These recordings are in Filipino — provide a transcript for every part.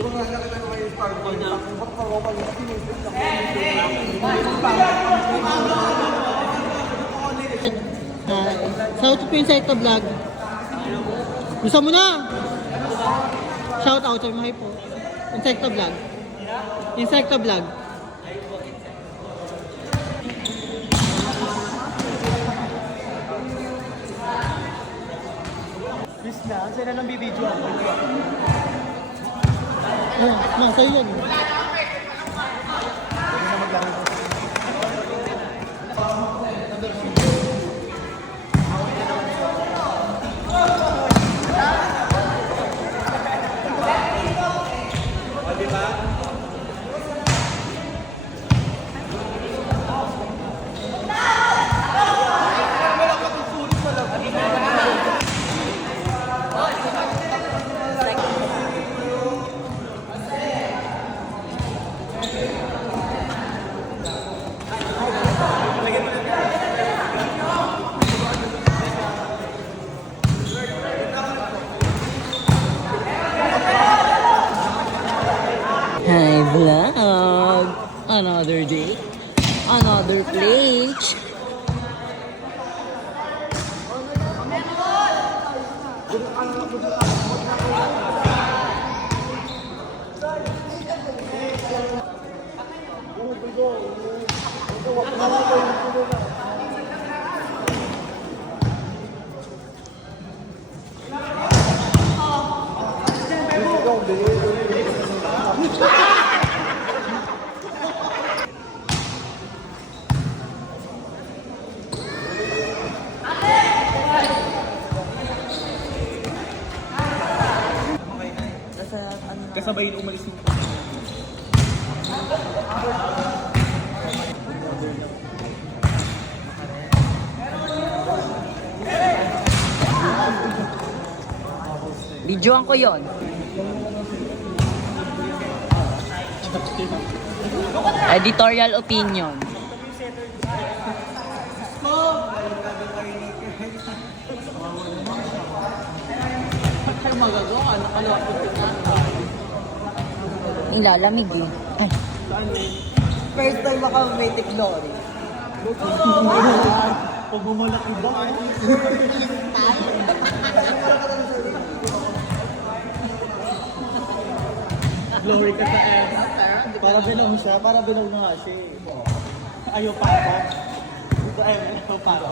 Shout out po yung Insecto Vlog. Gusto mo na? Shout out sa mga po. Insecto Vlog. Insecto Vlog. Bis na, sila nang bibidyo ako. Ayun, nasa yan. Hi vlog! Another day, another plate. Kasabayin umalis yung Videoan ko yon. Editorial opinion. Ay magagawa, nakalapot ka. Ilalamig eh. Ay. First time makamete glory. pag bumalaki ba? Glory ka sa air. Para bilang siya, para bilang na nga siya. Ayaw pa ako. Ito ay, ayaw pa ako.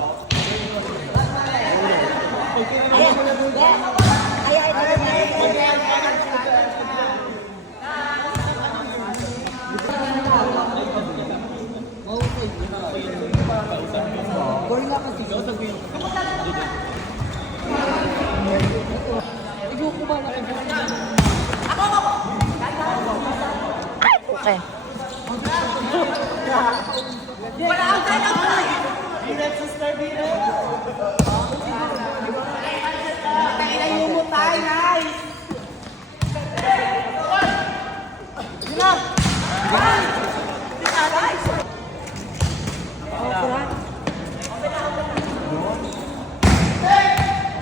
Okay. Wala ang tanong! Kailan yung mutay, nice!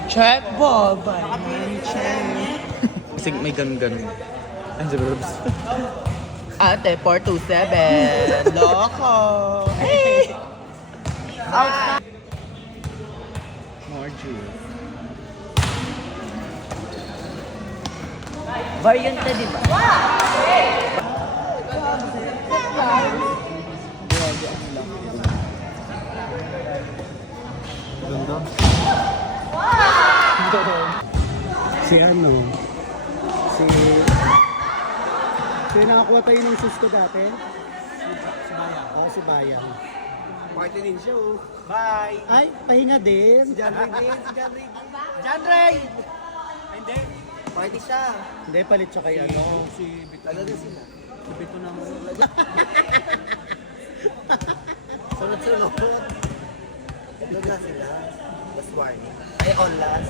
Check ball, Kasi may ganun-ganun. Ang sababs. Ate, 427. Loko. Hey! Out. More juice. Variant na, di ba? Ganda. Si ano? Si nakakuha tayo ng sus ko dati? Si Bayan. Oo, si Bayan. Party din siya, oh. Bye! Ay, pahinga din. Si John Ray din, si John Ray. John Ray! Hindi. Party siya. Hindi, palit siya kay ano. Si Talaga sila. Si Bito naman. Sunod-sunod. Doon na sila. Last warning. Ay, on last.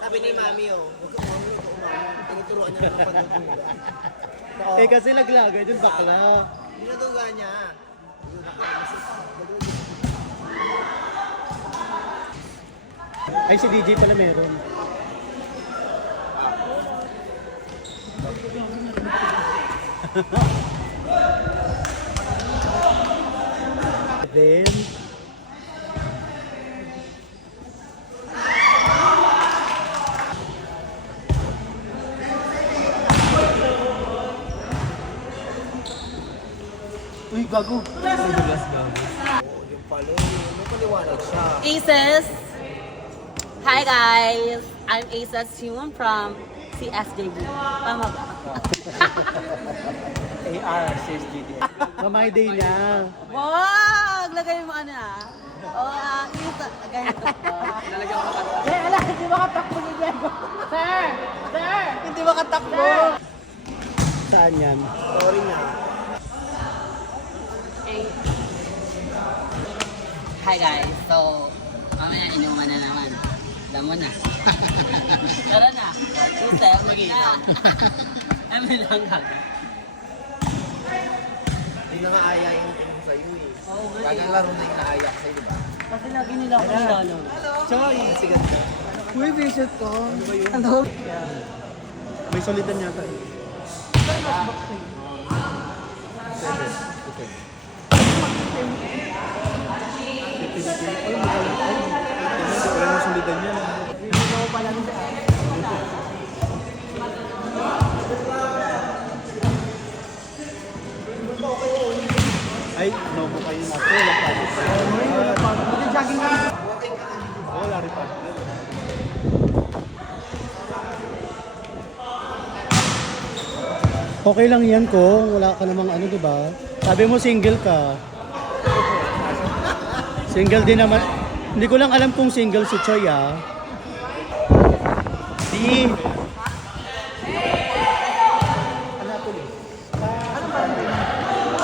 Sabi ni Mami, oh, huwag ka umami, ito umami. Tinuturuan niya ng pagkakulang. Eh kasi naglagay dun bakla. Dinaduga niya. Ay, si DJ pala meron. Then, uy, gago. Oo, yung pala. May paliwanag siya. Aces! Hi guys! I'm Aces Human from CSJB. Tama ba? AR, says GD. Mamay day niya. Wag! Lagay mo ano ah. Isa. Ganito. Nalagyan mo ka. Ala, hindi makatakbo ni Diego. Sir! Sir! Hindi makatakbo. Saan yan? Sorry na. Hi guys! So, mamaya inuman na naman. Alam mo na. Tara na. Suster, mag-ina. Amin lang kagad. Hindi na nga aya yung pinag sa'yo eh. Oo nga eh. Kagang laro na yung naaya sa'yo, diba? Kasi lagi nila ako nilalo. Choy! Sigat ka. Uy, visit ko. Ano ba yun? Ano? May solidan yata eh. Wala nang solidan yan. Ay, nobo kayo natin. Wala pa. Mag-jogging ka. Wala rin pa. Okay lang yan ko, wala ka namang ano, di ba? Sabi mo single ka. Single din naman. Hindi ko lang alam kung single si Choy ah. Si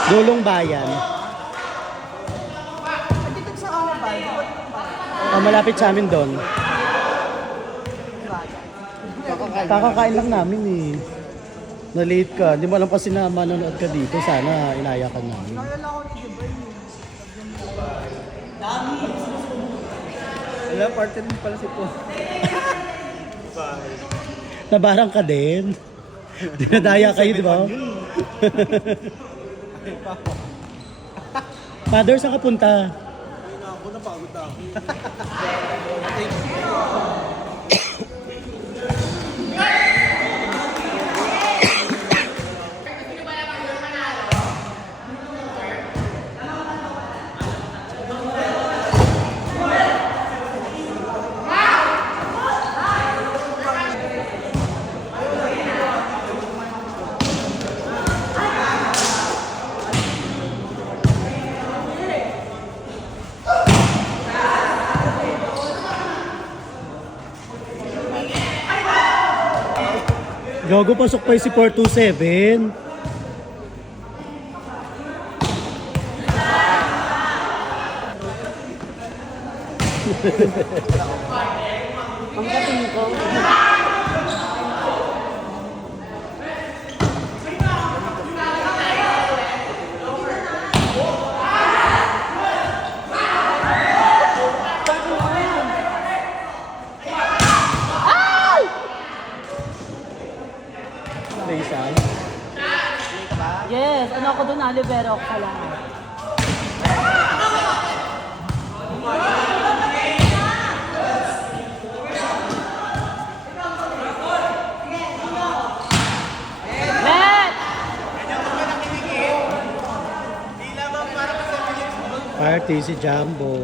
Dulong Bayan. Dito sa kanan ba? Malapit sa amin doon. Kakakain lang namin eh. Na-late ka. Hindi mo alam kasi na manonood ka dito. Sana inaya ka namin. Nalala ko ni Jibay. Wala, partner mo pala si Po. Nabarang ka din. Dinadaya kayo, di ba? Father, saan ka punta? Ako napagod na ako. Gago, pasok pa yung si 427. Ang gating ko. Rizal. Yes, ano ako doon, Olivero ako sa lahat. Let! Party si Jumbo.